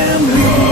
family.